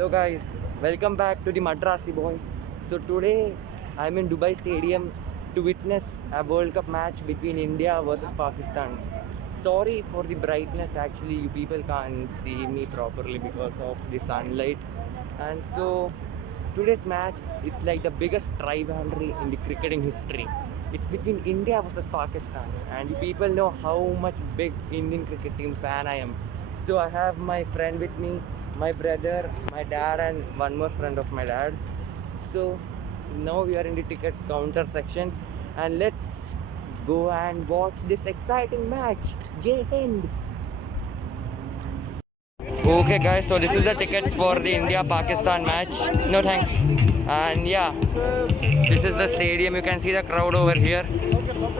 Hello guys, welcome back to the Madrasi Boys. So today I'm in Dubai Stadium to witness a World Cup match between India versus Pakistan. Sorry for the brightness, actually you people can't see me properly because of the sunlight. And so today's match is like the biggest rivalry in the cricketing history. It's between India versus Pakistan, and you people know how much big Indian cricket team fan I am. So I have my friend with me, my brother, my dad, and one more friend of my dad. So now we are in the ticket counter section, and let's go and watch this exciting match. Jai Hind! Okay, guys, so this is the ticket for the India Pakistan match. No thanks. And yeah, this is the stadium. You can see the crowd over here.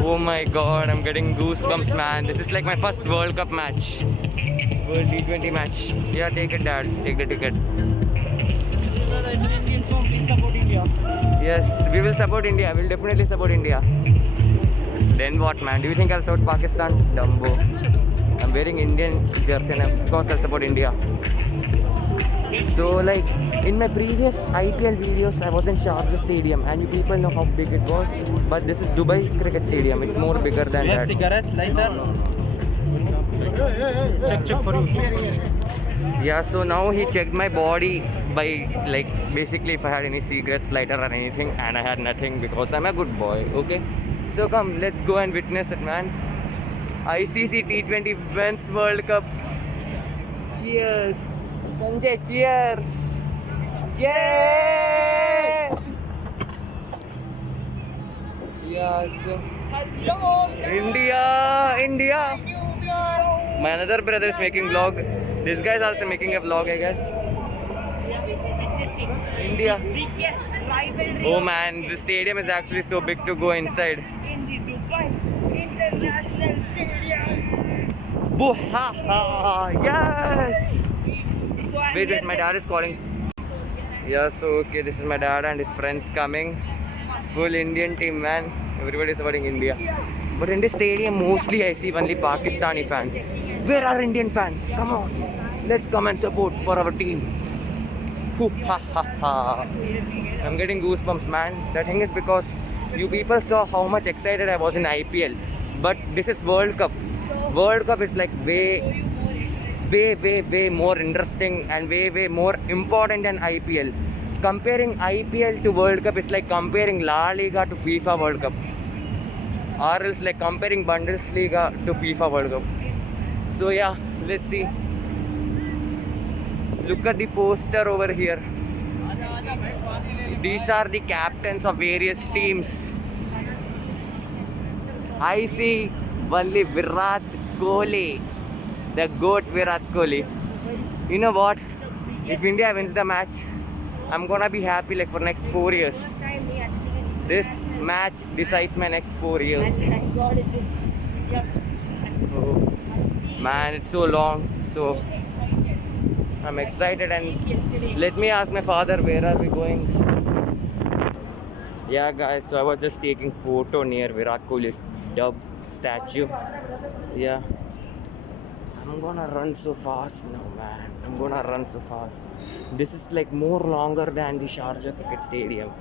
Oh my god, I'm getting goosebumps, man. This is like my first World Cup match. World T20 match. Yeah, take it, dad. Take the ticket. Please support India. Yes, we will support India. We'll definitely support India. Then what, man? Do you think I'll support Pakistan? Dumbo. I'm wearing Indian jersey and of course I'll support India. So like in my previous IPL videos I was in Sharjah Stadium and you people know how big it was. But this is Dubai Cricket Stadium. It's more bigger than You have that. cigarette like that? Check for you. Yeah, so now he checked my body by like basically if I had any cigarettes, lighter or anything, and I had nothing because I'm a good boy, okay? So come, let's go and witness it, man. ICC T20 Men's World Cup. Cheers! Sanjay, cheers! Yeah! Yes. India! India! My another brother is making vlog. This guy is also making a vlog, I guess. India. Biggest rivalry Oh man, the stadium is actually so big to go inside. in the Dubai International Stadium. Boo-ha-ha! Yes! So I'm Wait, here my dad is calling. Yeah, so okay, this is my dad and his friends coming. Full Indian team, man. Everybody is supporting India. But in this stadium, mostly I see only Pakistani fans. Where are Indian fans? Come on. Let's come and support for our team. Hoo-ha-ha-ha. I'm getting goosebumps, man. The thing is because you people saw how much excited I was in IPL. But this is World Cup. World Cup is like way more interesting and way more important than IPL. Comparing IPL to World Cup is like comparing La Liga to FIFA World Cup, or else like comparing Bundesliga to FIFA World Cup. So yeah, let's see. Look at the poster over here. These are the captains of various teams. I see only Virat Kohli, the GOAT Virat Kohli. You know what? If India wins the match, I'm gonna be happy like for next 4 years. This match decides my next 4 years. Thank God it is. Oh, man, it's so long. So I'm excited and let me ask my father where are we going. Yeah guys, so I was just taking photo near Virat Kohli's dub statue. Yeah, I'm gonna run so fast now, man. I'm gonna run so fast. This is like more longer than the Sharjah Cricket Stadium.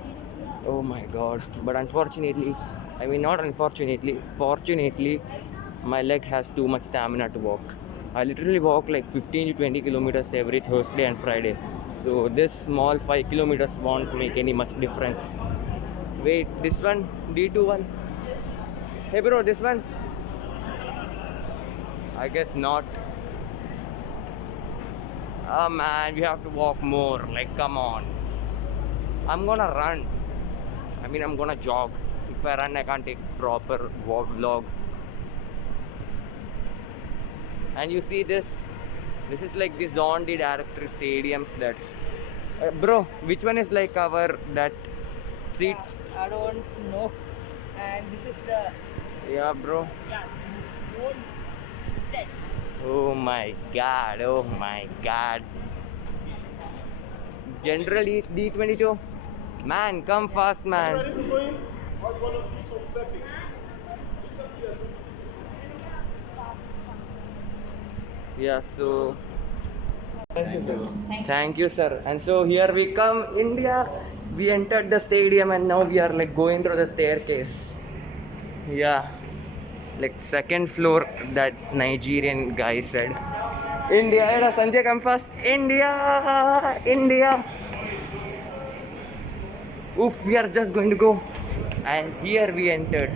Oh my god. But unfortunately, I mean not unfortunately, fortunately, my leg has too much stamina to walk. I literally walk like 15 to 20 kilometers every Thursday and Friday. So this small 5 kilometers won't make any much difference. Wait, this one, D2 one. Hey bro, this one? I guess not. Oh man, we have to walk more. Like, come on. I'm gonna run. I mean, I'm gonna jog. If I run, I can't take proper vlog. And you see this? This is like the Zondi Directory stadiums that. Bro, which one is like our that seat? I don't know. And this is the Yeah, bro. zone Z. Oh my god, oh my god. Generally it's D22. Man, come fast, man. Ready to go in? Or you want to do some surfing? Yeah, so Thank you, sir. And so here we come, India. We entered the stadium and now we are like going through the staircase. Yeah, like second floor. That Nigerian guy said, "India." Eda, Sanjay, come first. India, India. Oof, we are just going to go. And here we entered.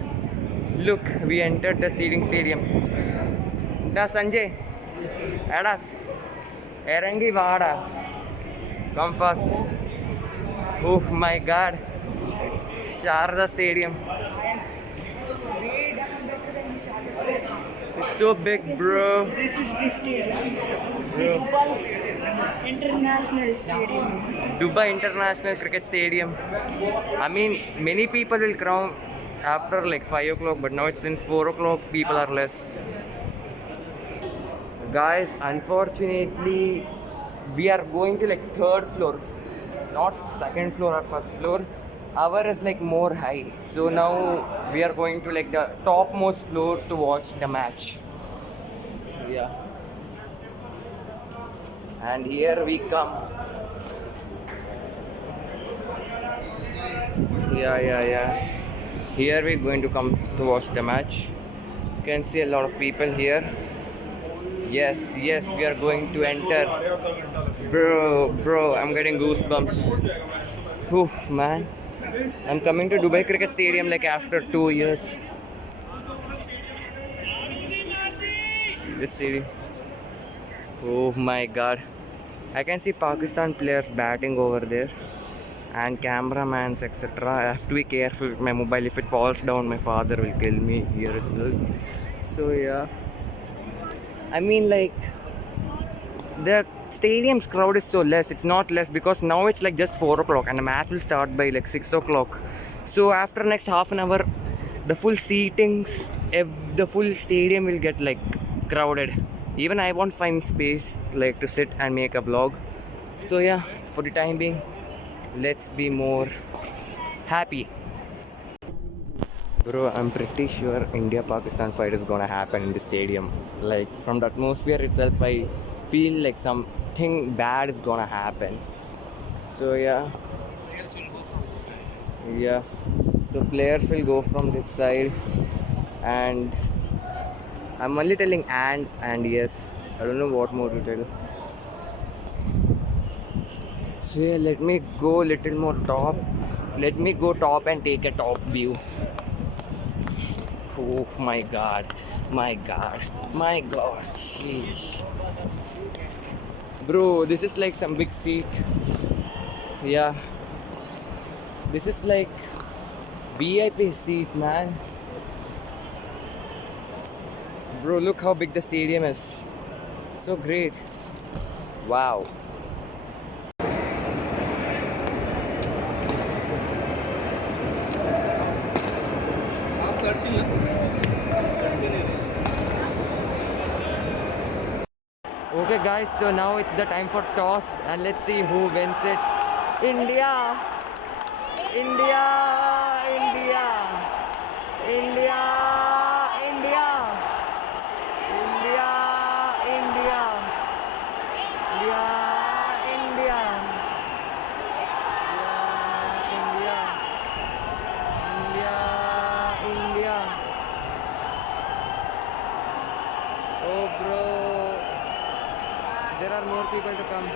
Look, we entered the seating stadium. Da Sanjay. Eda, Erangi Vada. Come first. Oh my god. Sharda Stadium. Way better than the Sharjah Stadium. It's so big, bro. This is the stadium. The Bro. Dubai International Stadium. Dubai International Cricket Stadium. I mean, many people will come after like 5 o'clock, but now it's since 4 o'clock, people are less. Guys, unfortunately, we are going to like third floor, not second floor or first floor. Our is like more high, so now we are going to like the topmost floor to watch the match. Yeah, and here we come. Yeah. Here we're going to come to watch the match. You can see a lot of people here. Yes, we are going to enter. Bro, I'm getting goosebumps. Oof, man. I'm coming to Dubai Cricket Stadium like after 2 years. This stadium. Oh my god. I can see Pakistan players batting over there. And cameramans, etc. I have to be careful with my mobile. If it falls down, my father will kill me here itself. So yeah. I mean, like, the stadium's crowd is so less. It's not less because now it's like just 4 o'clock and the match will start by like 6 o'clock. So after next half an hour, the full seatings, the full stadium will get like crowded. Even I won't find space like to sit and make a vlog. So yeah, for the time being, let's be more happy. Bro, I'm pretty sure India-Pakistan fight is gonna happen in the stadium. Like, from the atmosphere itself, I feel like something bad is gonna happen. So yeah. Yeah. So players will go from this side, and I'm only telling and yes. I don't know what more to tell. So yeah, let me go little more top. Let me go top and take a top view. Oh my god. Sheesh. Bro, this is like some big seat. Yeah. This is like VIP seat, man. Bro, look how big the stadium is. So great. Wow. Okay guys, so now it's the time for toss and let's see who wins it. India! India! India! India! India! India! India! India! India! India! India! India! Oh bro! There are more people to come.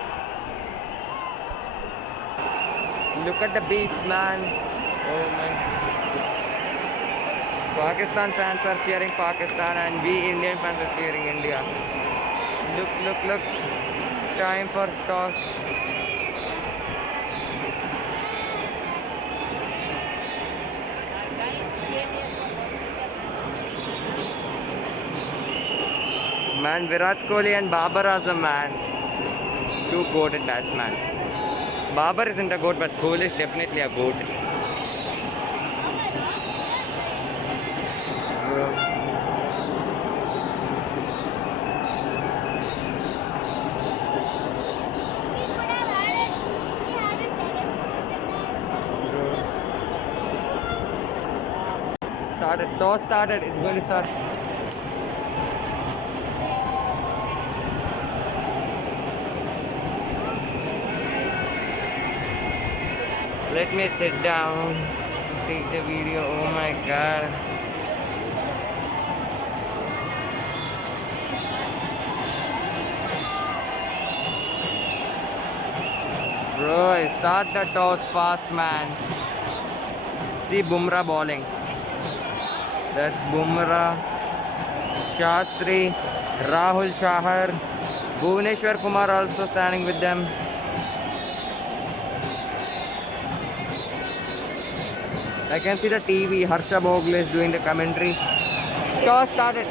Look at the beach, man. Oh my. Pakistan fans are cheering Pakistan and we Indian fans are cheering India. Look. Time for toss. Man, Virat Kohli and Babar Azam, man. Two goated batsmen. Babar isn't a goat, but Kohli is definitely a goat. Bro. Toss started. It's going to start. Let me sit down, take the video. Oh my god. Bro, start the toss fast, man. See Bumrah bowling. That's Bumrah, Shastri, Rahul Chahar, Bhuvaneshwar Kumar also standing with them. I can see the TV. Harsha Bhogle is doing the commentary. Toss started.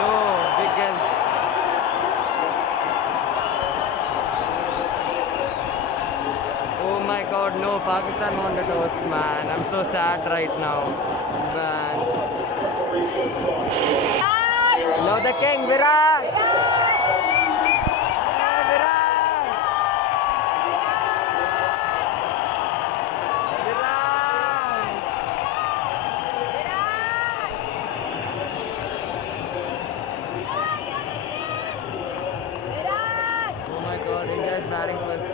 No, big end. Oh my god, no, Pakistan won the toss, man. I'm so sad right now. Man. No, the king, Virat! Yeah, Virat! Virat! Oh my god, India is batting first.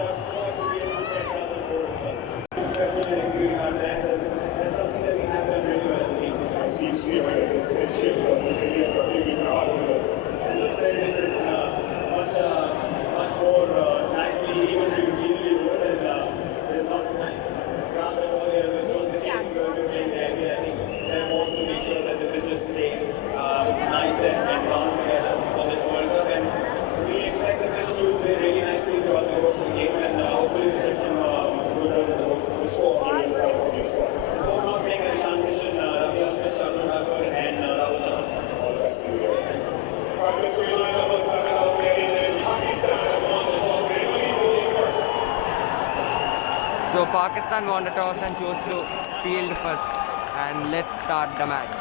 That's something that we have done really well as a team. It looks very different, much more nicely, evenly ruled, and there's not grass and all there, which was the case when we were playing there. I think that wants to make sure that the pitches stay nice and bound together on this World Cup, and we expect the pitch to play really nicely throughout the course of the game, and hopefully we set some good runs at the moment. Though not playing at Ishan Kishan, Ravi Ashwin, Shardul Thakur, and Rahul Chahar. All the best to you guys. So Pakistan won the toss and chose to field first. And let's start the match.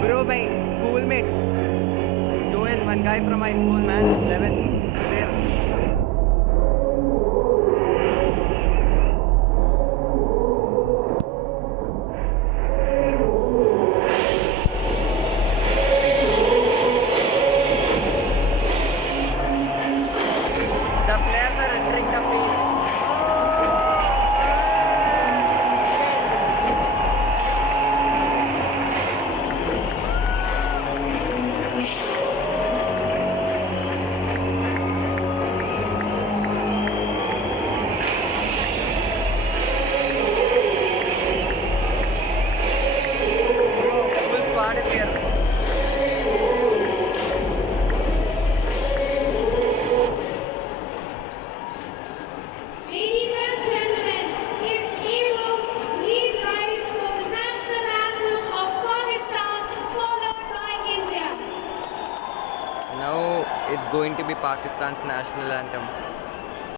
Bro, my schoolmate, Joel, one guy from my school, man, 11th, there. The players are entering the field. Bro, full squad is here. Ladies and gentlemen, if you will please rise for the national anthem of Pakistan, followed by India. Now it's going to be Pakistan's national anthem.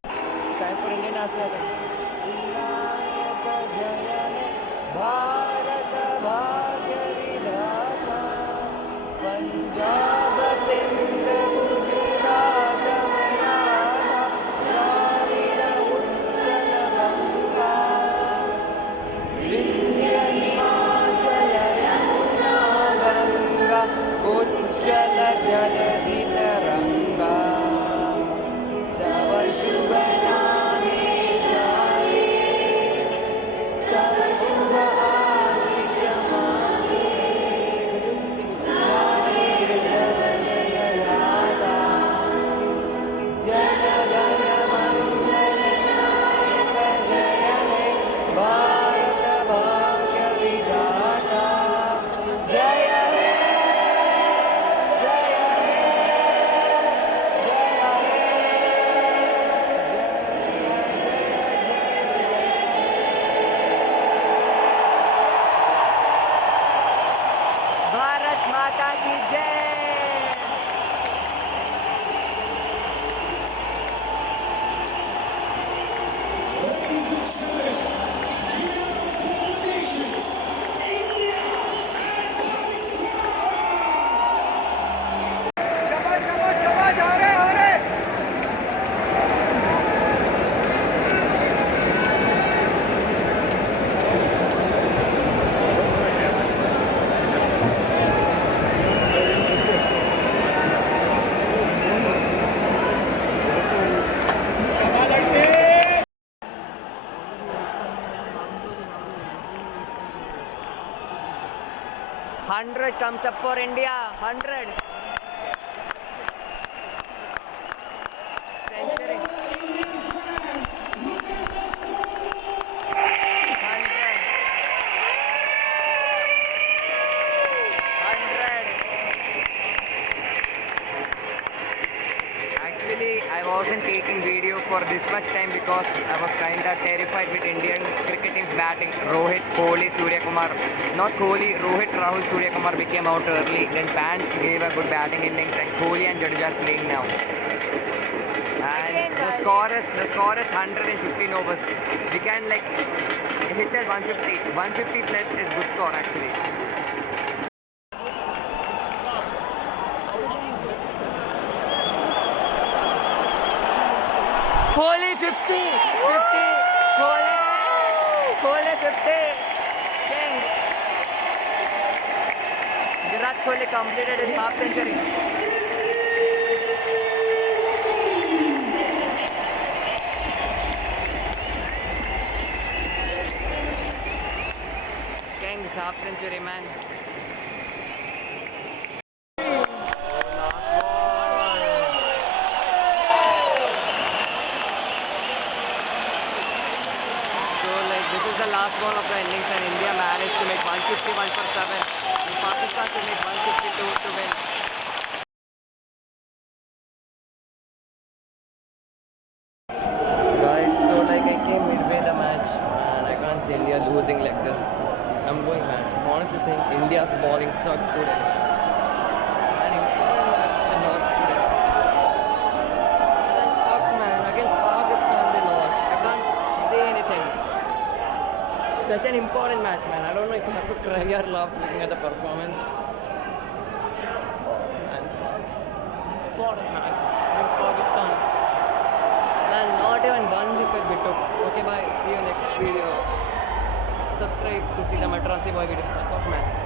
Time for Indian national anthem. Bharat Bhagya Vidhata, Punjab Sindh Gujarat Maratha, Dravida Uttal Ganga, Vindhya Himachal Yamuna Ganga, Uchchal Jal Vitaranga, Tava Shubha 100 comes up for India. 100. Century. 100. Actually, I wasn't taking video for this much time because I was kinda terrified with Indian cricket team's batting. Rohit, Kohli, Surya Kumar. Not Kohli, Rohit, Rahul, Surya Kumar became out early. Then Pant gave a good batting innings and Kohli and Jadeja are playing now. And the score is 115 overs. We can like hit at 150. 150 plus is good score actually. Kohli 50! 50! Kohli 50! King! Virat Kohli completed his half century. King's half century, man. This is the last ball of the innings and India managed to make 151 for 7 and Pakistan to make 152 to win. Guys, so like I came midway the match and I can't see India losing like this. I'm going man. Honestly saying India's bowling sucked today. And important match they lost today. And fuck man, against Pakistan they lost. I can't say anything. Such an important match, man. I don't know if I have to cry or laugh looking at the performance. Man, important match against Pakistan. Man, not even one wicket we took. Okay, bye. See you next video. Subscribe to see the Madrasi boy video. Fuck off, man.